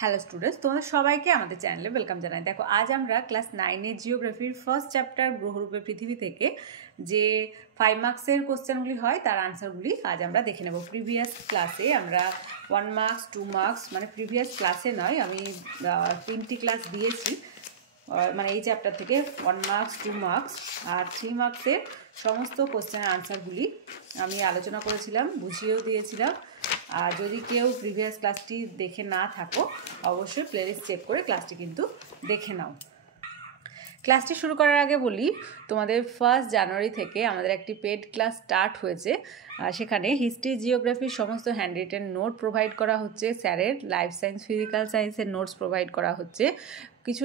Hello students, তোমাদের সবাইকে আমাদের চ্যানেলে ওয়েলকাম জানাই। দেখো, আজ আমরা ক্লাস 9-এর জিওগ্রাফির ফার্স্ট চ্যাপ্টার গ্রহরূপে পৃথিবী থেকে যে 5 মার্কসের কোশ্চেনগুলি হয় তার আনসারগুলি আজ আমরা দেখে নেব। প্রিভিয়াস ক্লাসে আমরা 1 মার্কস 2 মার্কস মানে প্রিভিয়াস ক্লাসে নয়, আমি 3টি ক্লাস দিয়েছি, মানে এই চ্যাপ্টার থেকে 1 মার্কস 2 মার্কস আর 3 মার্কসের সমস্ত কোশ্চেনের আনসারগুলি আমি আলোচনা করেছিলাম, বুঝিয়েও দিয়েছিলাম। আর যদি কেউ প্রিভিয়াস ক্লাসটি দেখে না থাকো, অবশ্যই প্লেলিস্ট চেক করে ক্লাসটি কিন্তু দেখে নাও। ক্লাসটি শুরু করার আগে বলি, তোমাদের 1 জানুয়ারি থেকে আমাদের একটি পেড ক্লাস স্টার্ট হয়েছে। সেখানে হিস্ট্রি জিওগ্রাফির সমস্ত হ্যান্ড রিটেন নোট প্রোভাইড করা হচ্ছে, স্যারের লাইফ সায়েন্স ফিজিক্যাল সায়েন্সের নোটস প্রোভাইড করা হচ্ছে। কিছু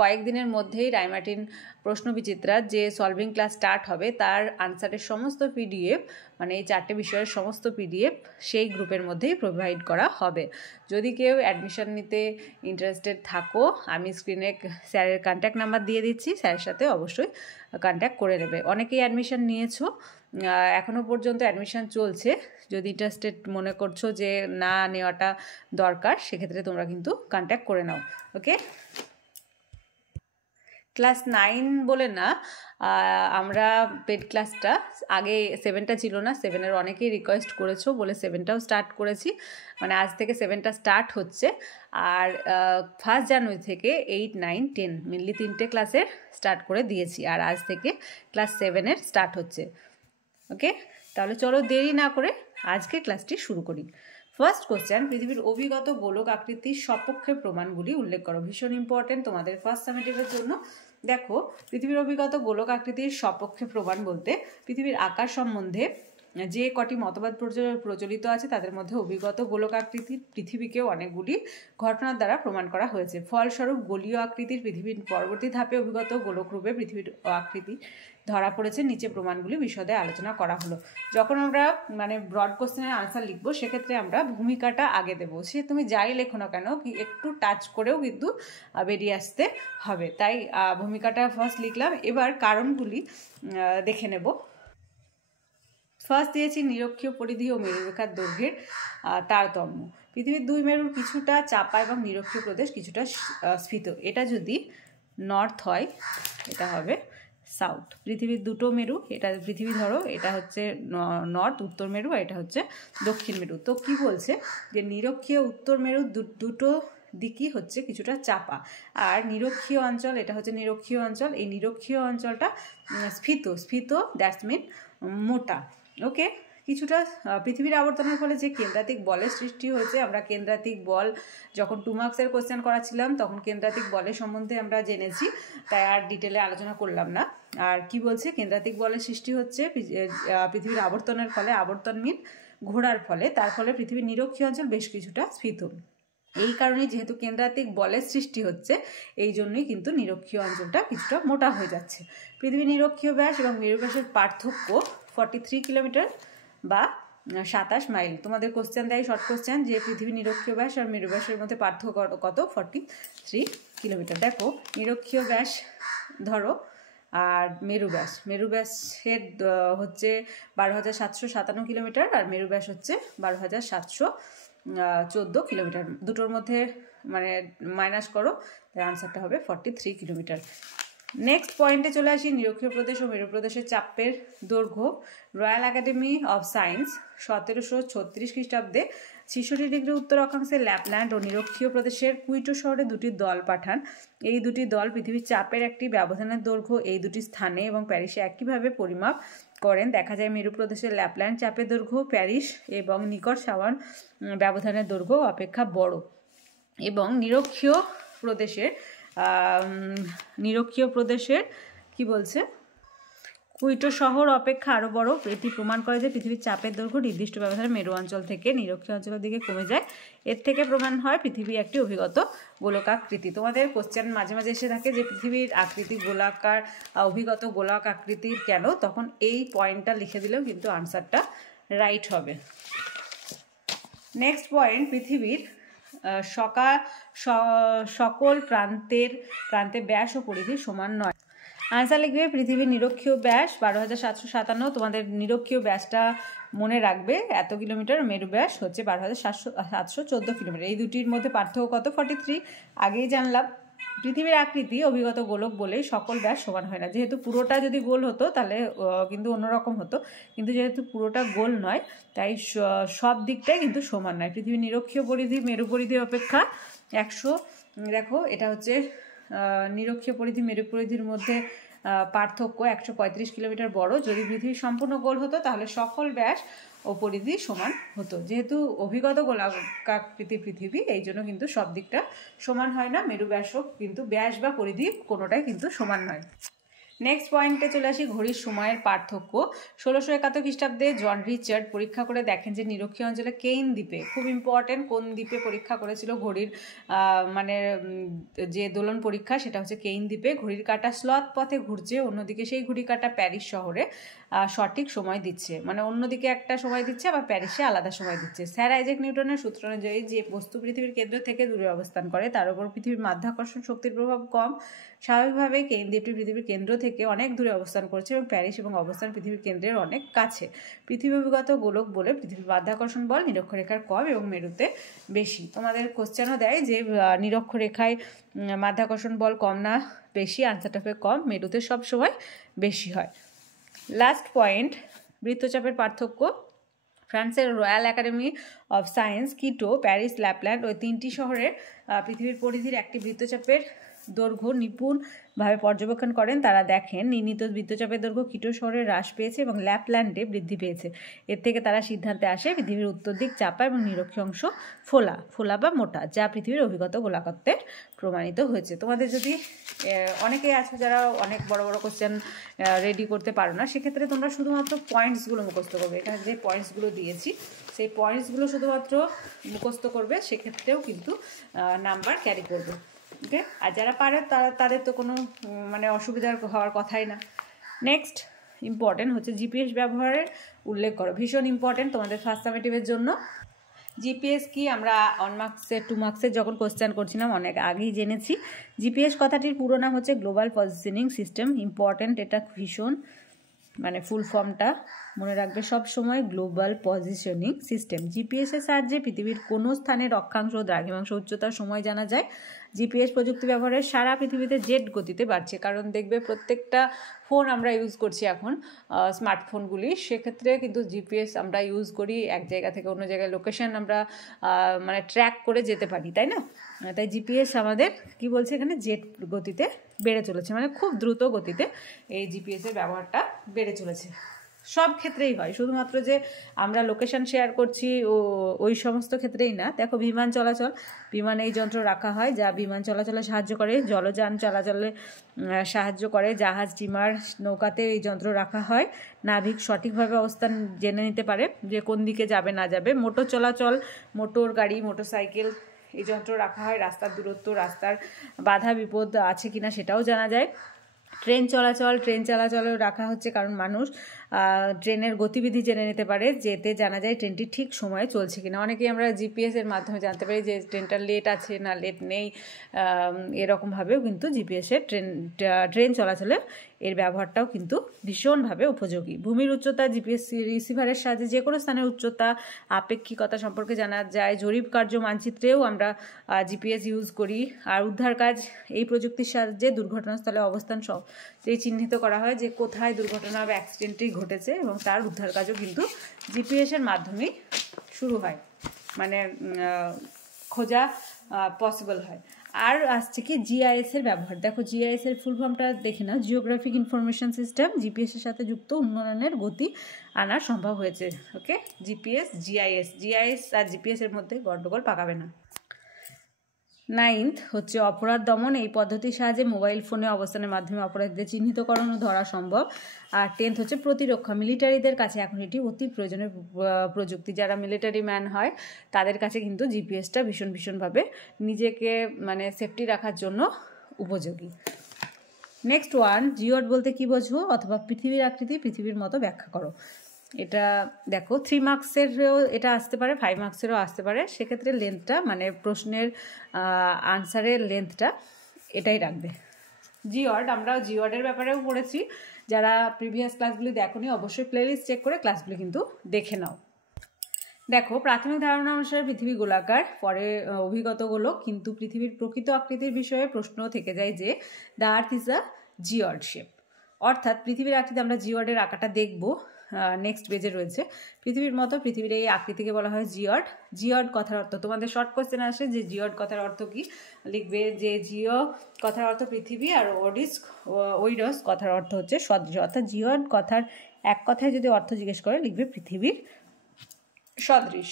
কয়েকদিনের মধ্যেই রায়মার্টিন প্রশ্নবিচিত্রার যে সলভিং ক্লাস স্টার্ট হবে তার আনসারের সমস্ত পিডিএফ, মানে এই 4টে বিষয়ের সমস্ত পিডিএফ সেই গ্রুপের মধ্যেই প্রোভাইড করা হবে। যদি কেউ অ্যাডমিশন নিতে ইন্টারেস্টেড থাকো, আমি স্ক্রিনে স্যারের কন্ট্যাক্ট নাম্বার দিয়ে দিচ্ছি, স্যারের সাথে অবশ্যই কন্ট্যাক্ট করে নেবে। অনেকেই অ্যাডমিশন নিয়েছো, এখনও পর্যন্ত অ্যাডমিশন চলছে। যদি ইন্টারেস্টেড মনে করছো যে না নেওয়াটা দরকার, সেক্ষেত্রে তোমরা কিন্তু কন্ট্যাক্ট করে নাও। ওকে, ক্লাস 9 বলে না, আমরা পেড ক্লাসটা আগে 7টা ছিল না, 7-এর অনেকেই রিকোয়েস্ট করেছো বলে 7টাও স্টার্ট করেছি, মানে আজ থেকে 7টা স্টার্ট হচ্ছে। আর 1 জানুয়ারি থেকে 8, 9, 10 মেনলি 3টে ক্লাসের স্টার্ট করে দিয়েছি, আর আজ থেকে ক্লাস 7-এর স্টার্ট হচ্ছে। ওকে, তাহলে চলো দেরি না করে আজকে ক্লাসটি শুরু করি। ফার্স্ট কোশ্চেন, পৃথিবীর অভিগত গোলক আকৃতির সপক্ষে প্রমাণগুলি উল্লেখ করো। ভীষণ ইম্পর্টেন্ট তোমাদের ফার্স্ট সামেটিভের জন্য। দেখো, পৃথিবীর অভিগত গোলক আকৃতির সপক্ষে প্রমাণ বলতে পৃথিবীর আকার সম্বন্ধে যে কটি মতবাদ প্রচলিত আছে তাদের মধ্যে অভিগত গোলক আকৃতির পৃথিবীকেও অনেকগুলি ঘটনার দ্বারা প্রমাণ করা হয়েছে। ফলস্বরূপ গোলীয় আকৃতির পৃথিবীর পরবর্তী ধাপে অভিগত গোলকরূপে পৃথিবীর আকৃতি ধরা পড়েছে। নিচে প্রমাণগুলি বিশদে আলোচনা করা হলো। যখন আমরা ব্রড কোশ্চেনের আনসার লিখবো, সেক্ষেত্রে আমরা ভূমিকাটা আগে দেবো। সে তুমি যাই লেখো না কেন, একটু টাচ করেও কিন্তু বেরিয়ে আসতে হবে। তাই ভূমিকাটা ফার্স্ট লিখলাম। এবার কারণগুলি দেখে নেব। ফার্স্ট দিয়েছি নিরক্ষীয় পরিধি ও মেরুরেখার দৈর্ঘ্যের তারতম্য। পৃথিবীর 2 মেরুর কিছুটা চাপা এবং নিরক্ষীয় প্রদেশ কিছুটা স্ফীত। এটা যদি নর্থ হয়, এটা হবে সাউথ। পৃথিবীর 2টো মেরু, এটা পৃথিবী ধরো, এটা হচ্ছে নর্থ উত্তর মেরু আর এটা হচ্ছে দক্ষিণ মেরু। তো কি বলছে যে নিরক্ষীয় উত্তর মেরু দুটো দিকই হচ্ছে কিছুটা চাপা, আর নিরক্ষীয় অঞ্চল, এটা হচ্ছে নিরক্ষীয় অঞ্চল, এই নিরক্ষীয় অঞ্চলটা স্ফীত, দ্যাটস মিন মোটা। ওকে, কিছুটা পৃথিবীর আবর্তনের ফলে যে কেন্দ্রাতিক বলের সৃষ্টি হয়েছে, আমরা কেন্দ্রাতিক বল যখন 2 মার্কসের কোশ্চেন করাছিলাম তখন কেন্দ্রাতিক বলের সম্বন্ধে আমরা জেনেছি, তাই আর ডিটেলে আলোচনা করলাম না। আর কি বলছে, কেন্দ্রাতিক বলের সৃষ্টি হচ্ছে পৃথিবীর আবর্তনের ফলে, আবর্তন মিন ঘোরার ফলে, তার ফলে পৃথিবীর নিরক্ষীয় অঞ্চল বেশ কিছুটা স্ফীত। এই কারণে যেহেতু কেন্দ্রাতিক বলের সৃষ্টি হচ্ছে, এই জন্যই কিন্তু নিরক্ষীয় অঞ্চলটা কিছুটা মোটা হয়ে যাচ্ছে। পৃথিবীর নিরক্ষীয় ব্যাস এবং মেরু ব্যাসের পার্থক্য 43 কিলোমিটার বা 27 মাইল। তোমাদের কোশ্চেন দেয়, শর্ট কোশ্চেন, যে পৃথিবীর নিরক্ষীয় ব্যাস আর মেরু ব্যাসের মধ্যে পার্থক্য কত? 43 কিলোমিটার। দেখো, নিরক্ষীয় ব্যাস ধরো আর মেরু ব্যাসের হচ্ছে 12,757 কিলোমিটার, আর মেরু ব্যাস হচ্ছে 12,714 কিলোমিটার। দুটোর মধ্যে মাইনাস করো, তার আনসারটা হবে 43 কিলোমিটার। নেক্সট পয়েন্টে চলে আসি, নিরক্ষীয় প্রদেশ ও মেরু প্রদেশের চাপের দৈর্ঘ্য। রয়্যাল একাডেমি অফ সায়েন্স 1736 খ্রিস্টাব্দে 66 ডিগ্রি উত্তর অক্ষাংশে ল্যাপল্যান্ড ও নিরক্ষীয় প্রদেশের কুইটো শহরে 2টি দল পাঠান। এই 2টি দল পৃথিবীর চাপের একটি ব্যবধানের দৈর্ঘ্য এই 2টি স্থানে এবং প্যারিসে একইভাবে পরিমাপ করেন। দেখা যায় মেরু প্রদেশের ল্যাপল্যান্ড চাপের দৈর্ঘ্য প্যারিস এবং নিকট সাওয়ান ব্যবধানের দৈর্ঘ্য অপেক্ষা বড়, এবং নিরক্ষীয় প্রদেশের কি বলছে, কুইটো শহর অপেক্ষা আরও বড়। এটি প্রমাণ করে যে পৃথিবীর চাপের দৈর্ঘ্য নির্দিষ্ট ব্যবধানে মেরু অঞ্চল থেকে নিরক্ষীয় অঞ্চলের দিকে কমে যায়। এর থেকে প্রমাণ হয় পৃথিবী একটি অভিগত গোলকাকৃতি। তোমাদের কোশ্চেন মাঝে মাঝে এসে থাকে যে পৃথিবীর আকৃতি গোলাকার, অভিগত গোলক আকৃতির কেন, তখন এই পয়েন্টটা লিখে দিলেও কিন্তু আনসারটা রাইট হবে। নেক্সট পয়েন্ট, পৃথিবীর সকল প্রান্তে ব্যাস ও পরিধি সমান নয়। আনসার লিখবে পৃথিবীর নিরক্ষীয় ব্যাস 12,757। তোমাদের নিরক্ষীয় ব্যাসটা মনে রাখবে, এত কিলোমিটার, মেরু ব্যাস হচ্ছে 12,714 কিলোমিটার। এই দুটির মধ্যে পার্থক্য কত? 43। আগেই জানলাম। পৃথিবীর আকৃতি অভিগত গোলক বলেই সকল ব্যাস সমান হয় না। যেহেতু পুরোটা যদি গোল হতো তাহলে কিন্তু অন্যরকম হতো, কিন্তু যেহেতু পুরোটা গোল নয় তাই সব দিকটাই কিন্তু সমান নয়। পৃথিবীর নিরক্ষীয় পরিধি মেরু পরিধি অপেক্ষা 100, দেখো এটা হচ্ছে নিরক্ষীয় পরিধি মেরু পরিধির মধ্যে পার্থক্য 135 কিলোমিটার বড়। যদি পৃথিবী সম্পূর্ণ গোল হতো তাহলে সকল ব্যাস ও পরিধি সমান হতো। যেহেতু অভিগত গোলাকৃতি পৃথিবী, এই জন্য কিন্তু সব দিকটা সমান হয় না। মেরু ব্যাসও কিন্তু ব্যাস বা পরিধি কোনোটাই কিন্তু সমান নয়। নেক্সট পয়েন্টে চলে আসি, ঘড়ির সময়ের পার্থক্য। 1671 খ্রিস্টাব্দে জন রিচার্ড পরীক্ষা করে দেখেন যে নিরক্ষীয় অঞ্চলে কেইন দ্বীপে, খুব ইম্পর্টেন্ট, কোন দ্বীপে পরীক্ষা করেছিল ঘড়ির মানে যে দোলন পরীক্ষা, সেটা হচ্ছে কেইন দ্বীপে। ঘড়ির কাঁটা স্লথ পথে ঘুরছে, অন্যদিকে সেই ঘড়ির কাঁটা প্যারিস শহরে সঠিক সময় দিচ্ছে, মানে অন্যদিকে একটা সময় দিচ্ছে আবার প্যারিসে আলাদা সময় দিচ্ছে। স্যার আইজ্যাক নিউটনের সূত্র অনুযায়ী যে বস্তু পৃথিবীর কেন্দ্র থেকে দূরে অবস্থান করে তার উপর পৃথিবীর মাধ্যাকর্ষণ শক্তির প্রভাব কম। স্বাভাবিকভাবে কেইন দ্বীপটি পৃথিবীর কেন্দ্র থেকে অনেক দূরে অবস্থান করছে এবং প্যারিস এবং অবস্থান পৃথিবীর কেন্দ্রের অনেক কাছে। পৃথিবী অভিগত গোলক বলে পৃথিবীর মাধ্যাকর্ষণ বল নিরক্ষরেখার কম এবং মেরুতে বেশি। তোমাদের কোশ্চেনও দেয় যে নিরক্ষরেখায় মাধ্যাকর্ষণ বল কম না বেশি? আনসারটা হবে কম, মেরুতে সবসময় বেশি হয়। লাস্ট পয়েন্ট, বৃত্তচাপের পার্থক্য। ফ্রান্সের রয়্যাল একাডেমি অফ সায়েন্স, কিটো, প্যারিস, ল্যাপল্যান্ড ওই তিনটি শহরে পৃথিবীর পরিধির একটি বৃত্তচাপের দৈর্ঘ্য নিপুণভাবে পর্যবেক্ষণ করেন। তারা দেখেন নির্ণীত বৃত্তচাপের দৈর্ঘ্য কিটো শহরে হ্রাস পেয়েছে এবং ল্যাপল্যান্ডে বৃদ্ধি পেয়েছে। এর থেকে তারা সিদ্ধান্তে আসে পৃথিবীর উত্তর দিক চাপা এবং নিরক্ষীয় অংশ ফোলা বা মোটা, যা পৃথিবীর অভিগত গোলাকত্বের প্রমাণিত হয়েছে। তোমাদের যদি অনেকেই আছে যারা অনেক বড় বড় কোশ্চেন রেডি করতে পারো না, সেক্ষেত্রে তোমরা শুধুমাত্র পয়েন্টসগুলো মুখস্থ করবে। এখানে যে পয়েন্টসগুলো দিয়েছি সেই পয়েন্টসগুলো শুধুমাত্র মুখস্থ করবে, সেক্ষেত্রেও কিন্তু নাম্বার ক্যারি করবে। ওকে, আর যারা পারে তাদের তো কোনো মানে অসুবিধার হওয়ার কথাই না। নেক্সট ইম্পর্টেন্ট হচ্ছে জিপিএস ব্যবহারের উল্লেখ করো। ভীষণ ইম্পর্টেন্ট তোমাদের ফার্স্ট সামেটিভের জন্য। জিপিএস কি আমরা 1 মার্কসের 2 মার্কসের যখন কোশ্চেন করছিলাম অনেক আগেই জেনেছি। জিপিএস কথাটির পুরো নাম হচ্ছে গ্লোবাল পজিশনিং সিস্টেম। ইম্পর্টেন্ট এটা ভীষণ, মানে ফুল ফর্মটা মনে রাখবে সব সময়, গ্লোবাল পজিশনিং সিস্টেম। জিপিএস এর সাহায্যে পৃথিবীর কোনো স্থানে রক্ষাংশ, দ্রাঘিমাংশ, উচ্চতার সময় জানা যায়। জিপিএস প্রযুক্তি ব্যবহারে সারা পৃথিবীতে জেট গতিতে বাড়ছে, কারণ দেখবে প্রত্যেকটা ফোন আমরা ইউজ করছি এখন, স্মার্টফোনগুলি, সেক্ষেত্রে কিন্তু জিপিএস আমরা ইউজ করি, এক জায়গা থেকে অন্য জায়গায় লোকেশন আমরা মানে ট্র্যাক করে যেতে পারি, তাই না? তাই জিপিএস আমাদের কি বলছে এখানে, জেট গতিতে বেড়ে চলেছে, মানে খুব দ্রুত গতিতে এই জিপিএসের ব্যবহারটা বেড়ে চলেছে। সব ক্ষেত্রেই হয়, শুধুমাত্র যে আমরা লোকেশন শেয়ার করছি ওই সমস্ত ক্ষেত্রেই না। দেখো বিমান চলাচল, বিমানে এই যন্ত্র রাখা হয় যা বিমান চলাচলে সাহায্য করে, জলযান চলাচলে সাহায্য করে, জাহাজ, স্টিমার, নৌকাতে এই যন্ত্র রাখা হয়। নাবিক সঠিকভাবে অবস্থান জেনে নিতে পারে যে কোন দিকে যাবে না যাবে। মোটর চলাচল, মোটর গাড়ি, মোটরসাইকেল, এই যন্ত্র রাখা হয়। রাস্তার দূরত্ব, রাস্তার বাধা বিপদ আছে কিনা সেটাও জানা যায়। ট্রেন চলাচলেও রাখা হচ্ছে, কারণ মানুষ ট্রেনের গতিবিধি জেনে নিতে পারে, যেতে জানা যায় ট্রেনটি ঠিক সময়ে চলছে কিনা। অনেকেই আমরা জিপিএস এর মাধ্যমে জানতে পারি যে ট্রেনটা লেট আছে না লেট নেই, এরকমভাবেও কিন্তু জিপিএসের ট্রেন চলাচলে এর ব্যবহারটাও কিন্তু ভীষণভাবে উপযোগী। ভূমির উচ্চতা জিপিএস রিসিভারের সাহায্যে যে কোনো স্থানের উচ্চতা, আপেক্ষিকতা সম্পর্কে জানা যায়। জরিপ কার্য মানচিত্রেও আমরা জিপিএস ইউজ করি। আর উদ্ধার কাজ এই প্রযুক্তির সাহায্যে দুর্ঘটনাস্থলে অবস্থান এই চিহ্নিত করা হয় যে কোথায় দুর্ঘটনা বা অ্যাক্সিডেন্টটি ঘটেছে, এবং তার উদ্ধার কাজও কিন্তু জিপিএসের মাধ্যমেই শুরু হয়, মানে খোঁজা পসিবল হয়। আর আসছে কি জিআইএস এর ব্যবহার। দেখো জিআইএস এর ফুল ফর্মটা দেখে নাও, জিওগ্রাফিক ইনফরমেশন সিস্টেম। জিপিএস এর সাথে যুক্ত উন্নয়নের গতি আনা সম্ভব হয়েছে। ওকে, জিপিএস, জিআইএস আর জিপিএস এর মধ্যে গন্ডগোল পাকাবে না। 9th হচ্ছে অপরাধ দমন। এই পদ্ধতির সাহায্যে মোবাইল ফোনে অবস্থানের মাধ্যমে অপরাধীদের চিহ্নিতকরণ ও ধরা সম্ভব। আর 10th হচ্ছে প্রতিরক্ষা। মিলিটারিদের কাছে এখন এটি অতি প্রয়োজনীয় প্রযুক্তি। যারা মিলিটারি ম্যান হয় তাদের কাছে কিন্তু জিপিএসটা ভীষণভাবে নিজেকে মানে সেফটি রাখার জন্য উপযোগী। নেক্সট ওয়ান, জিওড বলতে কি বোঝো অথবা পৃথিবীর আকৃতি পৃথিবীর মতো ব্যাখ্যা করো। এটা দেখো 3 মার্কসেরও এটা আসতে পারে, 5 মার্কসেরও আসতে পারে। সেক্ষেত্রে লেন্থটা মানে প্রশ্নের আনসারের লেন্থটা এটাই রাখবে। জিওড, আমরা জিওডের ব্যাপারেও পড়েছি। যারা প্রিভিয়াস ক্লাসগুলি দেখোনি অবশ্যই প্লেলিস্ট চেক করে ক্লাসগুলি কিন্তু দেখে নাও। দেখো, প্রাথমিক ধারণা অনুসারে পৃথিবী গোলাকার, পরে অভিগত গোলক, কিন্তু পৃথিবীর প্রকৃত আকৃতির বিষয়ে প্রশ্ন থেকে যায় যে the earth is a geoid shape. অর্থাৎ পৃথিবীর আকৃতি, আমরা জিওডের আঁকাটা দেখব, নেক্সট পেজে রয়েছে। পৃথিবীর মতো পৃথিবীর এই আকৃতিকে বলা হয় জিওড। জিওড কথার অর্থ, তোমাদের শর্ট কোশ্চেন আসে যে জিওড কথার অর্থ কি, লিখবে যে জিও কথার অর্থ পৃথিবী, আর ওইডস কথার অর্থ হচ্ছে সদৃশ। অর্থাৎ জিওড কথার এক কথায় যদি অর্থ জিজ্ঞেস করে লিখবে পৃথিবীর সদৃশ।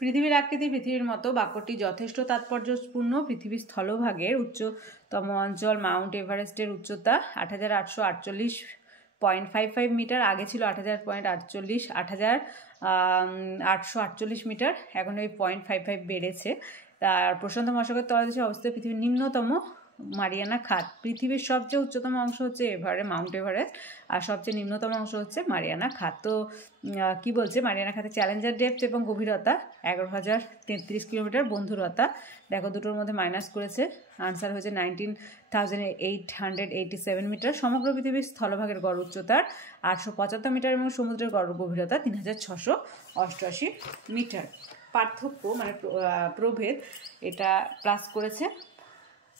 পৃথিবীর আকৃতি পৃথিবীর মতো বাক্যটি যথেষ্ট তাৎপর্যপূর্ণ। পৃথিবীর স্থলভাগের উচ্চতম অঞ্চল মাউন্ট এভারেস্টের উচ্চতা 8848.55 মিটার, আগে ছিল 8848 মিটার, এখন ওই 0.55 বেড়েছে। আর প্রশান্ত মহাসাগর তলদেশে অবস্থিত পৃথিবীর নিম্নতম মারিয়ানা খাত। পৃথিবীর সবচেয়ে উচ্চতম অংশ হচ্ছে মাউন্ট এভারেস্ট, আর সবচেয়ে নিম্নতম অংশ হচ্ছে মারিয়ানা খাত। তো কি বলছে, মারিয়ানা খাতে চ্যালেঞ্জার ডেপথ এবং গভীরতা 11,033 কিলোমিটার, বন্ধুরতা দেখো দুটোর মধ্যে মাইনাস করেছে, আনসার হয়েছে 19,887 মিটার। সমগ্র পৃথিবীর স্থলভাগের গড় উচ্চতার 875 মিটার এবং সমুদ্রের গড় গভীরতা 3,688 মিটার। পার্থক্য মানে প্রভেদ, এটা প্লাস করেছে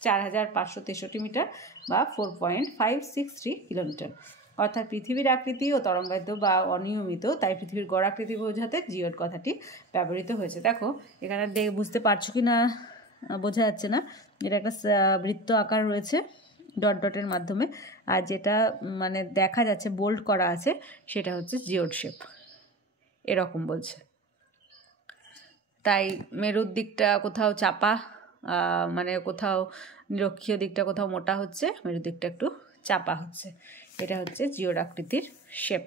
4,563 মিটার বা 4.563 কিলোমিটার। অর্থাৎ পৃথিবীর আকৃতি ও তরঙ্গায়িত বা অনিয়মিত, তাই পৃথিবীর গড় আকৃতি বোঝাতে জিওড কথাটি ব্যবহৃত হয়েছে। দেখো এখানে বুঝতে পারছো কি না বোঝা যাচ্ছে না, এটা একটা বৃত্ত আকার রয়েছে ডট ডটের মাধ্যমে, আর যেটা মানে দেখা যাচ্ছে বোল্ড করা আছে সেটা হচ্ছে জিওড শেপ, এরকম বলছে। তাই মেরুর দিকটা কোথাও চাপা, মানে কোথাও নিরক্ষীয় দিকটা কোথাও মোটা হচ্ছে, মেরুর দিকটা একটু চাপা হচ্ছে, এটা হচ্ছে জিওড আকৃতির শেপ।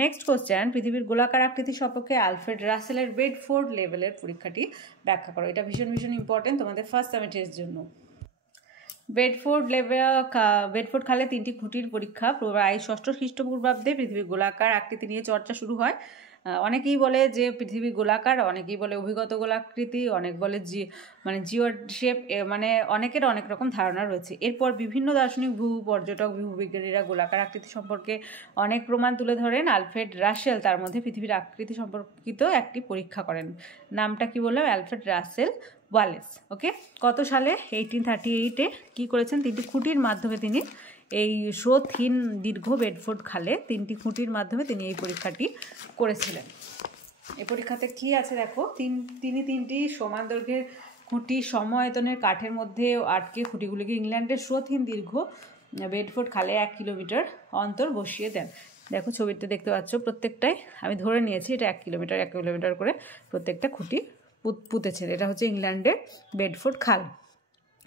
নেক্সট কোশ্চেন, পৃথিবীর গোলাকার আকৃতি সম্পর্কে আলফ্রেড রাসেলের বেডফোর্ড লেভেলের পরীক্ষাটি ব্যাখ্যা করো। এটা ভীষণ ভীষণ ইম্পর্টেন্ট তোমাদের ফার্স্ট সেমিস্টারের জন্য। বেডফোর্ড খালে 3টি খুঁটির পরীক্ষা। প্রায় 6ষ্ঠ খ্রিস্টপূর্বাব্দে পৃথিবীর গোলাকার আকৃতি নিয়ে চর্চা শুরু হয়। অনেকেই বলে যে পৃথিবী গোলাকার, অনেকেই বলে অভিগত গোলাকৃতি, অনেক বলে জিওড শেপ, মানে অনেকের অনেক রকম ধারণা রয়েছে। এরপর বিভিন্ন দার্শনিক পর্যটক ভূবিজ্ঞানীরা গোলাকার আকৃতি সম্পর্কে অনেক প্রমাণ তুলে ধরেন। আলফ্রেড রাসেল তার মধ্যে পৃথিবীর আকৃতি সম্পর্কিত একটি পরীক্ষা করেন। নামটা কি বললাম, অ্যালফ্রেড রাসেল ওয়ালেস। ওকে, কত সালে 1838-এ কি করেছেন, 3টি খুঁটির মাধ্যমে তিনি এই স্রোতহীন দীর্ঘ বেডফোর্ড খালে 3টি খুঁটির মাধ্যমে তিনি এই পরীক্ষাটি করেছিলেন। এই পরীক্ষাতে কি আছে দেখো, তিনি 3টি সমান দৈর্ঘ্যের খুঁটি সমায়তনের কাঠের মধ্যে আটকে খুঁটিগুলিকে ইংল্যান্ডের স্রোতহীন দীর্ঘ বেডফোর্ড খালে 1 কিলোমিটার অন্তর বসিয়ে দেন। দেখো ছবিতে দেখতে পাচ্ছ, প্রত্যেকটাই আমি ধরে নিয়েছি এটা 1 কিলোমিটার করে প্রত্যেকটা খুঁটি পুঁতেছেন। এটা হচ্ছে ইংল্যান্ডের বেডফোর্ড খাল।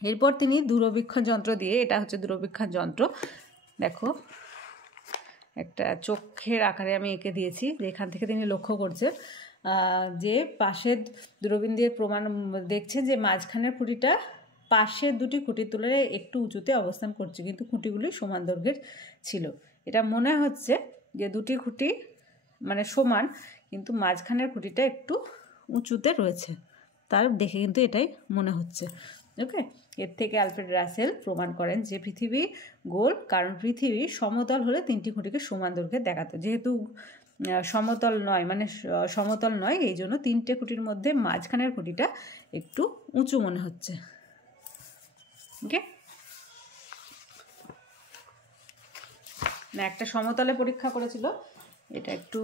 এরপর তিনি দূরবীক্ষণ যন্ত্র দিয়ে, এটা হচ্ছে দূরবীক্ষণ যন্ত্র, দেখো একটা চোখের আকারে আমি এঁকে দিয়েছি, যেখান থেকে তিনি লক্ষ্য করছেন যে পাশের দূরবীন দিয়ে প্রমাণ দেখছেন যে মাঝখানের খুঁটিটা পাশের 2টি খুঁটির তুলনায় একটু উঁচুতে অবস্থান করছে, কিন্তু খুঁটিগুলি সমান দৈর্ঘ্যের ছিল। এটা মনে হচ্ছে যে 2টি খুঁটি মানে সমান, কিন্তু মাঝখানের খুঁটিটা একটু উঁচুতে রয়েছে, তার দেখে কিন্তু এটাই মনে হচ্ছে। ওকে, এর থেকে আলফ্রেড রাসেল প্রমাণ করেন যে পৃথিবী গোল, কারণ পৃথিবী সমতল হলে 3টি খুঁটিকে সমান দৈর্ঘ্যে দেখাতো। যেহেতু সমতল নয়, এই জন্য 3টে খুঁটির মধ্যে মাঝখানের খুঁটিটা একটু উঁচু মনে হচ্ছে। ওকে, না একটা সমতলে পরীক্ষা করেছিল, এটা একটু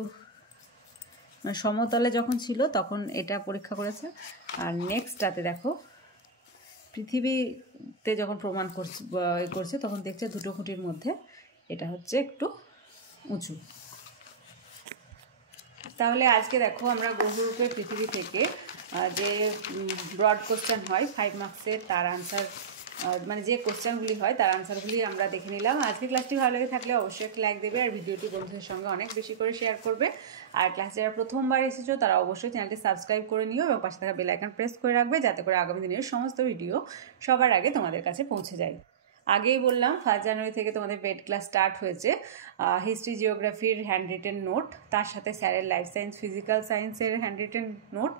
সমতলে যখন ছিল তখন এটা পরীক্ষা করেছে। আর নেক্সটটাতে দেখো পৃথিবীতে যখন প্রমাণ করছে তখন দেখছে 2টো খুঁটির মধ্যে এটা হচ্ছে একটু উঁচু। তাহলে আজকে দেখো আমরা গ্রহরূপে পৃথিবী থেকে যে ব্রড কোশ্চেন হয় 5 মার্কসের, তার আনসার মানে যে কোশ্চেনগুলি হয় তার আনসারগুলি আমরা দেখে নিলাম। আজকে ক্লাসটি ভালো লেগে থাকলে অবশ্যই একটা লাইক দেবে, আর ভিডিওটি বন্ধুদের সঙ্গে অনেক বেশি করে শেয়ার করবে। আর ক্লাসে যারা প্রথমবার এসেছো তারা অবশ্যই চ্যানেলটি সাবস্ক্রাইব করে নিও এবং পাশে থাকা বেল আইকন প্রেস করে রাখবে, যাতে করে আগামী দিনের সমস্ত ভিডিও সবার আগে তোমাদের কাছে পৌঁছে যায়। আগেই বললাম 1 জানুয়ারি থেকে তোমাদের পেড ক্লাস স্টার্ট হয়েছে। হিস্ট্রি জিওগ্রাফির হ্যান্ড রিটেন নোট, তার সাথে স্যারের লাইফ সায়েন্স ফিজিক্যাল সায়েন্সের হ্যান্ড রিটেন নোট,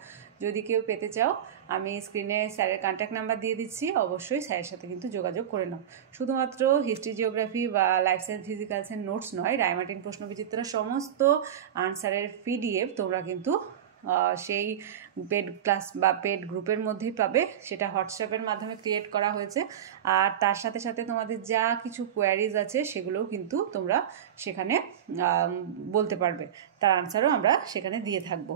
যদি কেউ পেতে চাও আমি স্ক্রিনে স্যারের কন্ট্যাক্ট নাম্বার দিয়ে দিচ্ছি, অবশ্যই স্যারের সাথে কিন্তু যোগাযোগ করে নাও। শুধুমাত্র হিস্ট্রি, জিওগ্রাফি বা লাইফ সায়েন্স, ফিজিক্যালসের নোটস নয়, রায়মার্টিন প্রশ্নবিচিত্রার সমস্ত আনসারের PDF তোমরা কিন্তু সেই পেড ক্লাস বা পেড গ্রুপের মধ্যেই পাবে। সেটা হোয়াটসঅ্যাপের মাধ্যমে ক্রিয়েট করা হয়েছে। আর তার সাথে সাথে তোমাদের যা কিছু কোয়ারিজ আছে সেগুলোও কিন্তু তোমরা সেখানে বলতে পারবে, তার আনসারও আমরা সেখানে দিয়ে থাকবো।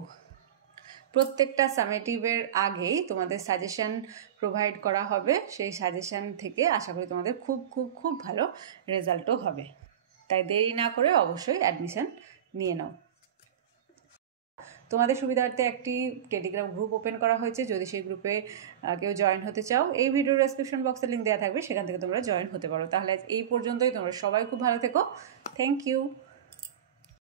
প্রত্যেকটা সামেটিভের আগেই তোমাদের সাজেশন প্রোভাইড করা হবে, সেই সাজেশন থেকে আশা করি তোমাদের খুব খুব খুব ভালো রেজাল্টও হবে। তাই দেরি না করে অবশ্যই অ্যাডমিশন নিয়ে নাও। তোমাদের সুবিধার্থে একটি টেলিগ্রাম গ্রুপ ওপেন করা হয়েছে, যদি সেই গ্রুপে কেউ জয়েন হতে চাও এই ভিডিওর ডেসক্রিপশন বক্সে লিঙ্ক দেওয়া থাকবে, সেখান থেকে তোমরা জয়েন হতে পারো। তাহলে এই পর্যন্তই, তোমরা সবাই খুব ভালো থেকো। Thank you.